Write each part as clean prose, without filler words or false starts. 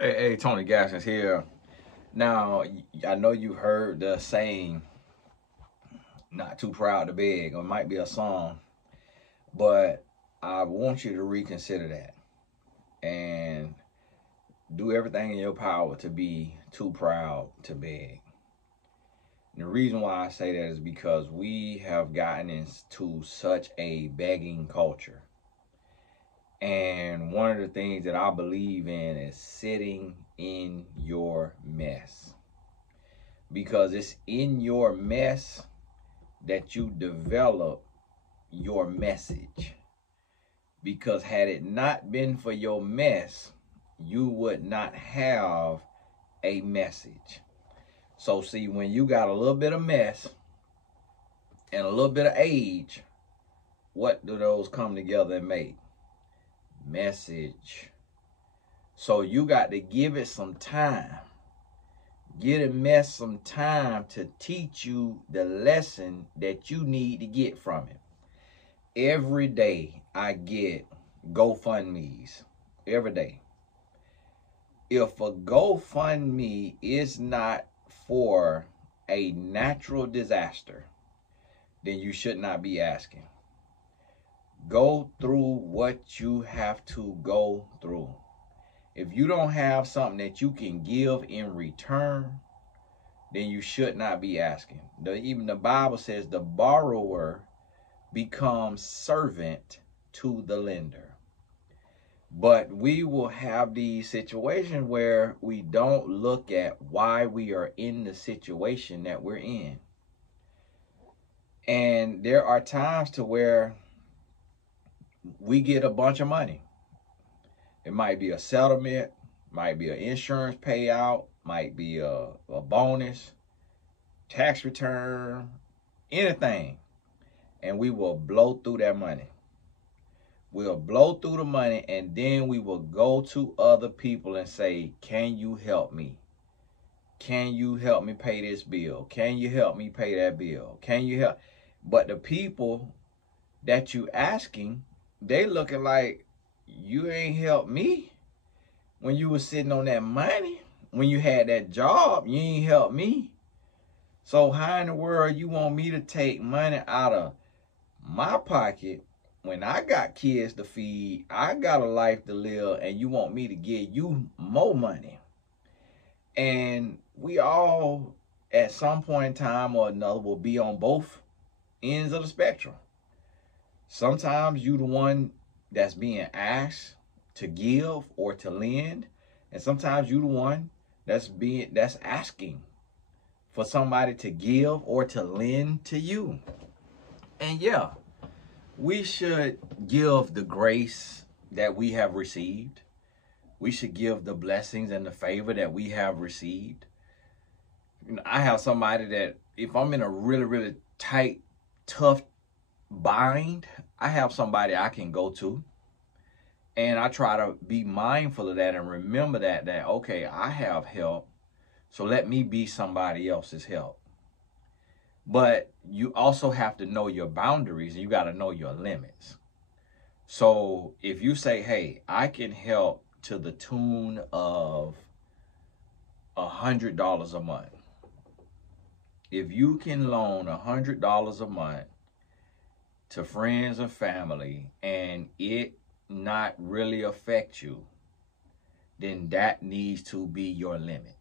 Hey, Tony Gaskins here. Now, I know you've heard the saying, not too proud to beg, or it might be a song, but I want you to reconsider that and do everything in your power to be too proud to beg. And the reason why I say that is because we have gotten into such a begging culture. And one of the things that I believe in is sitting in your mess. Because it's in your mess that you develop your message. Because had it not been for your mess, you would not have a message. So see, when you got a little bit of mess and a little bit of age, what do those come together and make? Message. So you got to give it some time. Get a mess some time to teach you the lesson that you need to get from it. Every day I get GoFundMe's. Every day. If a GoFundMe is not for a natural disaster, then you should not be asking. Go through what you have to go through. If you don't have something that you can give in return, then you should not be asking. Even the Bible says the borrower becomes servant to the lender. But we will have these situations where we don't look at why we are in the situation that we're in. And there are times to where we get a bunch of money. It might be a settlement, might be an insurance payout, might be a bonus, tax return, anything. And we will blow through that money. We'll blow through the money, and then we will go to other people and say, can you help me? Can you help me pay this bill? Can you help me pay that bill? Can you help? But the people that you asking, they looking like, you ain't helped me when you was sitting on that money. When you had that job, you ain't helped me. So how in the world you want me to take money out of my pocket when I got kids to feed, I got a life to live, and you want me to give you more money? And we all, at some point in time or another, will be on both ends of the spectrum. Sometimes you the one that's being asked to give or to lend, and sometimes you the one that's asking for somebody to give or to lend to you. And yeah, we should give the grace that we have received. We should give the blessings and the favor that we have received. I have somebody that if I'm in a really, really tight, tough bind, I have somebody I can go to. And I try to be mindful of that and remember that okay, I have help, so let me be somebody else's help. But you also have to know your boundaries, and you got to know your limits. So if you say, hey, I can help to the tune of $100 a month. If you can loan $100 a month to friends or family and it not really affect you, then that needs to be your limit.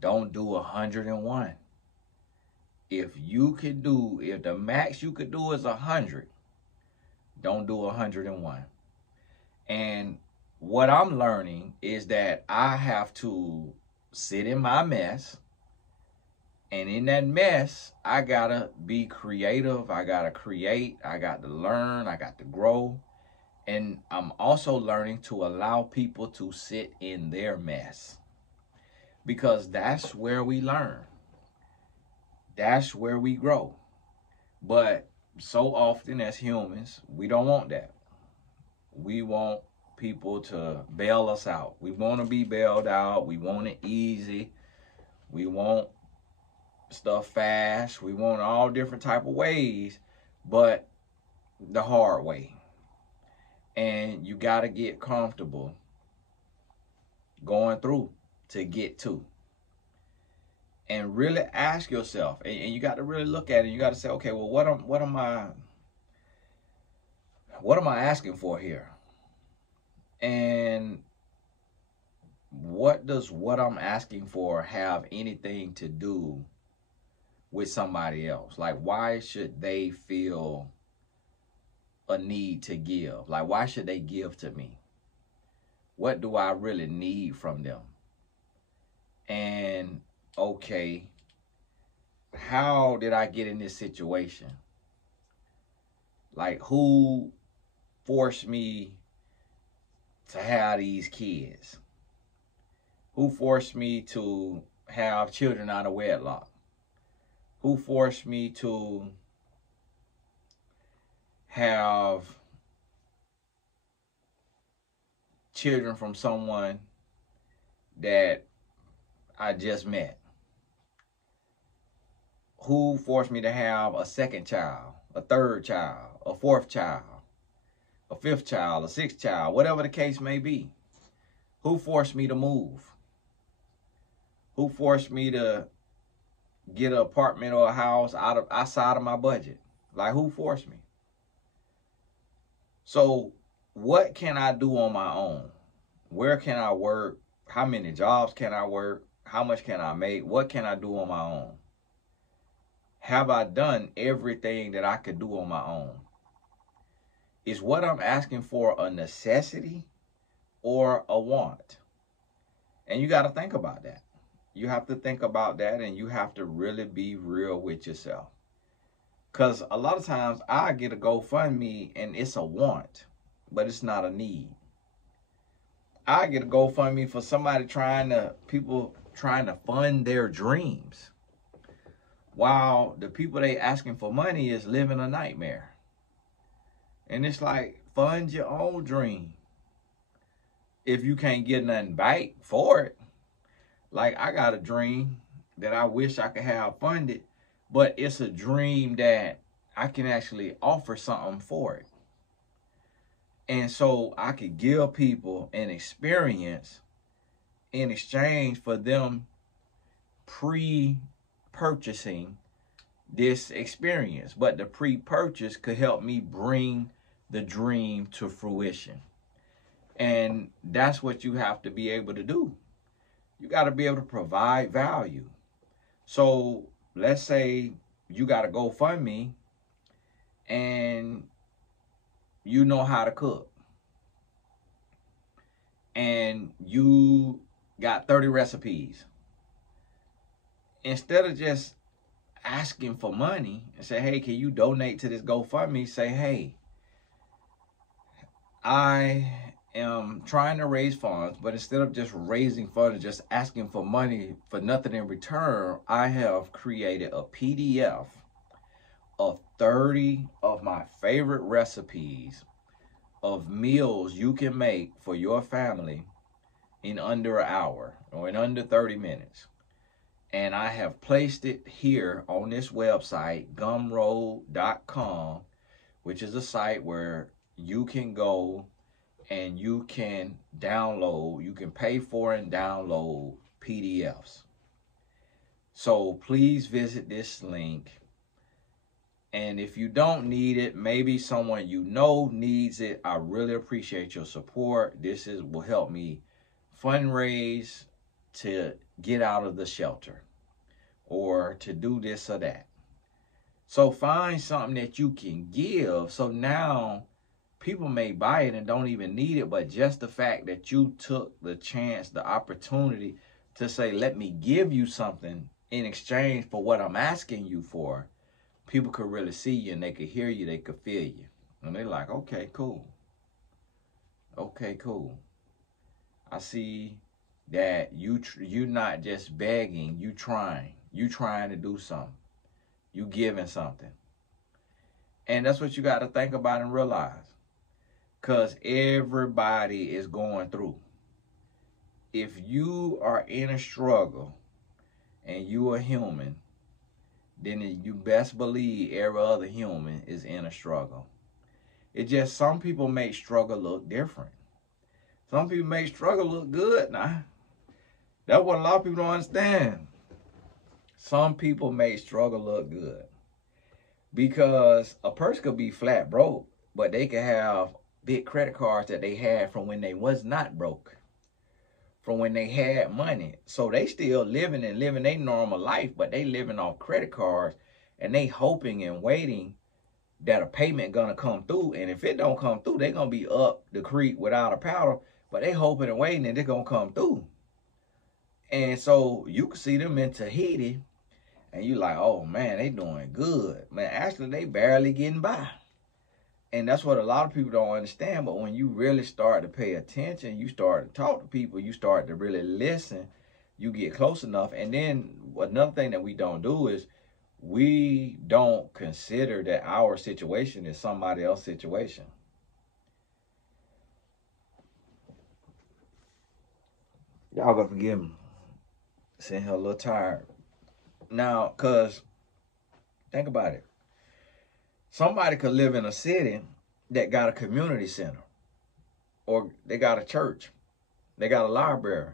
Don't do 101. If the max you could do is 100, don't do 101. And what I'm learning is that I have to sit in my mess. And in that mess, I gotta be creative. I gotta create. I got to learn. I got to grow. And I'm also learning to allow people to sit in their mess. Because that's where we learn. That's where we grow. But so often as humans, we don't want that. We want people to bail us out. We want to be bailed out. We want it easy. We want stuff fast. We want all different type of ways, but the hard way. And you got to get comfortable going through to get to. And really ask yourself, and you got to really look at it. You got to say, okay, well, what am I asking for here? And what does what I'm asking for have anything to do with somebody else? Like, why should they feel a need to give? Like, why should they give to me? What do I really need from them? And okay, how did I get in this situation? Like, who forced me to have these kids? Who forced me to have children out of wedlock? Who forced me to have children from someone that I just met? Who forced me to have a second child, a third child, a fourth child, a fifth child, a sixth child, whatever the case may be? Who forced me to move? Who forced me to get an apartment or a house outside of my budget? Like, who forced me? So what can I do on my own? Where can I work? How many jobs can I work? How much can I make? What can I do on my own? Have I done everything that I could do on my own? Is what I'm asking for a necessity or a want? And you got to think about that. You have to think about that, and you have to really be real with yourself. Because a lot of times I get a GoFundMe and it's a want, but it's not a need. I get a GoFundMe for somebody people trying to fund their dreams, while the people they asking for money is living a nightmare. And it's like, fund your own dream. If you can't get nothing back for it. Like, I got a dream that I wish I could have funded, but it's a dream that I can actually offer something for it. And so I could give people an experience in exchange for them pre-purchasing this experience. But the pre-purchase could help me bring the dream to fruition. And that's what you have to be able to do. You got to be able to provide value. So let's say you got to GoFundMe and you know how to cook. And you got 30 recipes. Instead of just asking for money and say, hey, can you donate to this GoFundMe? Say, hey, I am trying to raise funds, but instead of just raising funds, just asking for money for nothing in return, I have created a PDF of 30 of my favorite recipes of meals you can make for your family in under an hour or in under 30 minutes. And I have placed it here on this website, gumroad.com, which is a site where you can go and you can download, you can pay for and download PDFs. So please visit this link. And if you don't need it, maybe someone you know needs it. I really appreciate your support. This will help me fundraise to get out of the shelter or to do this or that. So find something that you can give. So now people may buy it and don't even need it, but just the fact that you took the chance, the opportunity to say, let me give you something in exchange for what I'm asking you for, people could really see you and they could hear you, they could feel you. And they're like, okay, cool. Okay, cool. I see that you're not just begging, you trying to do something. You giving something. And that's what you got to think about and realize. Because everybody is going through. If you are in a struggle and you are human, then you best believe every other human is in a struggle. It's just some people make struggle look different. Some people make struggle look good now. That's what a lot of people don't understand. Some people may struggle look good because a person could be flat broke, but they could have big credit cards that they had from when they was not broke, from when they had money. So they still living their normal life, but they living off credit cards, and they hoping and waiting that a payment gonna come through. And if it don't come through, they gonna be up the creek without a paddle, but they hoping and waiting that it gonna come through. And so you can see them in Tahiti, and you like, oh man, they doing good. Man, actually they barely getting by. And that's what a lot of people don't understand. But when you really start to pay attention, you start to talk to people, you start to really listen, you get close enough. And then another thing that we don't do is we don't consider that our situation is somebody else's situation. Y'all gotta forgive me. Sitting here a little tired. Now, cause think about it. Somebody could live in a city that got a community center, or they got a church, they got a library.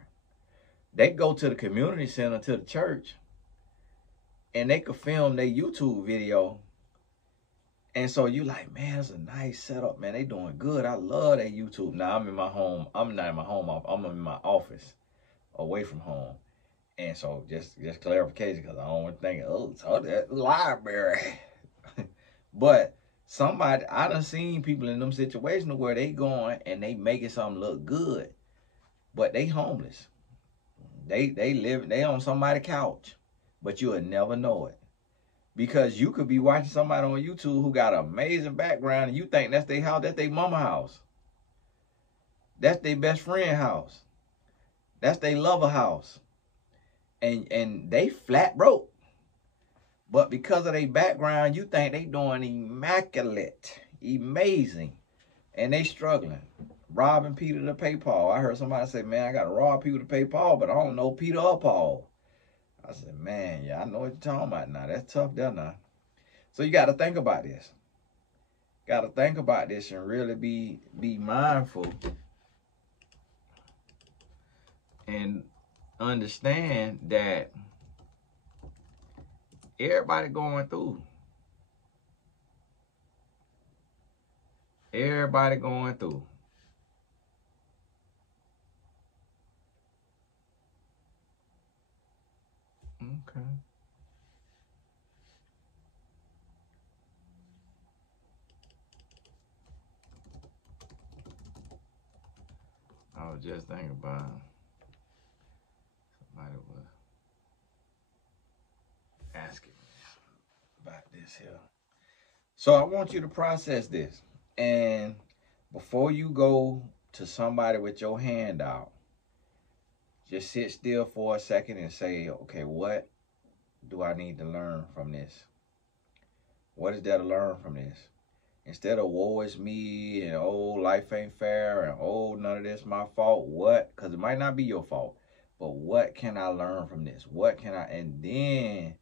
They go to the community center, to the church, and they could film their YouTube video. And so you like, man, it's a nice setup, man. They doing good. I love that YouTube. Now I'm in my home. I'm not in my home. I'm in my office, away from home. And so just clarification, because I don't want to think, oh, it's that library. But somebody, I done seen people in them situations where they going and they making something look good, but they homeless. They live, they on somebody's couch, but you'll never know it. Because you could be watching somebody on YouTube who got an amazing background, and you think that's their house, that's their mama house. That's their best friend house. That's their lover house. And they flat broke. But because of their background, you think they doing immaculate, amazing, and they struggling. Robbing Peter to pay Paul. I heard somebody say, man, I got to rob Peter to pay Paul, but I don't know Peter or Paul. I said, man, yeah, I know what you're talking about now. That's tough there now. So you got to think about this. Got to think about this and really be mindful and understand that everybody going through. Everybody going through. Okay. I was just thinking about somebody was asking me about this here. So I want you to process this. And before you go to somebody with your hand out, just sit still for a second and say, okay, what do I need to learn from this? What is there to learn from this? Instead of woe is me and oh, life ain't fair and oh, none of this my fault. What? Because it might not be your fault. But what can I learn from this? What can I? And then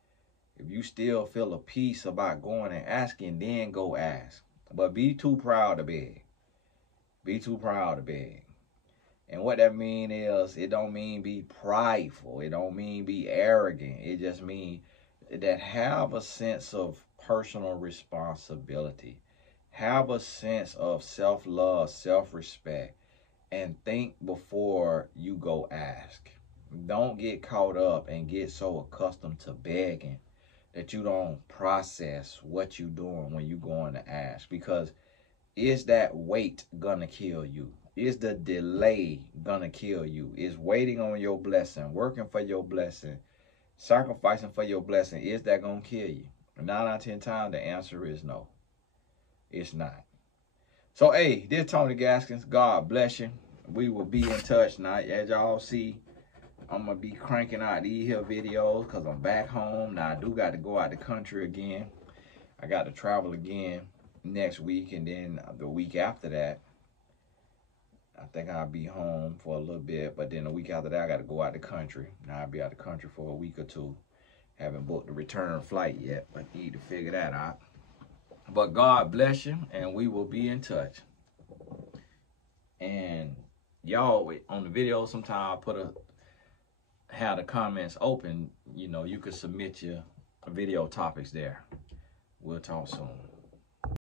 if you still feel a peace about going and asking, then go ask. But be too proud to beg. Be too proud to beg. And what that mean is, it don't mean be prideful. It don't mean be arrogant. It just mean that have a sense of personal responsibility. Have a sense of self-love, self-respect, and think before you go ask. Don't get caught up and get so accustomed to begging that you don't process what you're doing when you're going to ask. Because is that wait gonna kill you? Is the delay gonna kill you? Is waiting on your blessing, working for your blessing, sacrificing for your blessing, is that gonna kill you? 9 out of 10 times, the answer is no. It's not. So, hey, this is Tony Gaskins. God bless you. We will be in touch. Now, as y'all see, I'm going to be cranking out these here videos because I'm back home. Now, I do got to go out the country again. I got to travel again next week, and then the week after that, I think I'll be home for a little bit, but then the week after that, I got to go out the country. Now, I'll be out the country for a week or two. Haven't booked the return flight yet, but need to figure that out. But God bless you, and we will be in touch. And y'all, on the video, sometimes I put have the comments open, you know, you could submit your video topics there. We'll talk soon.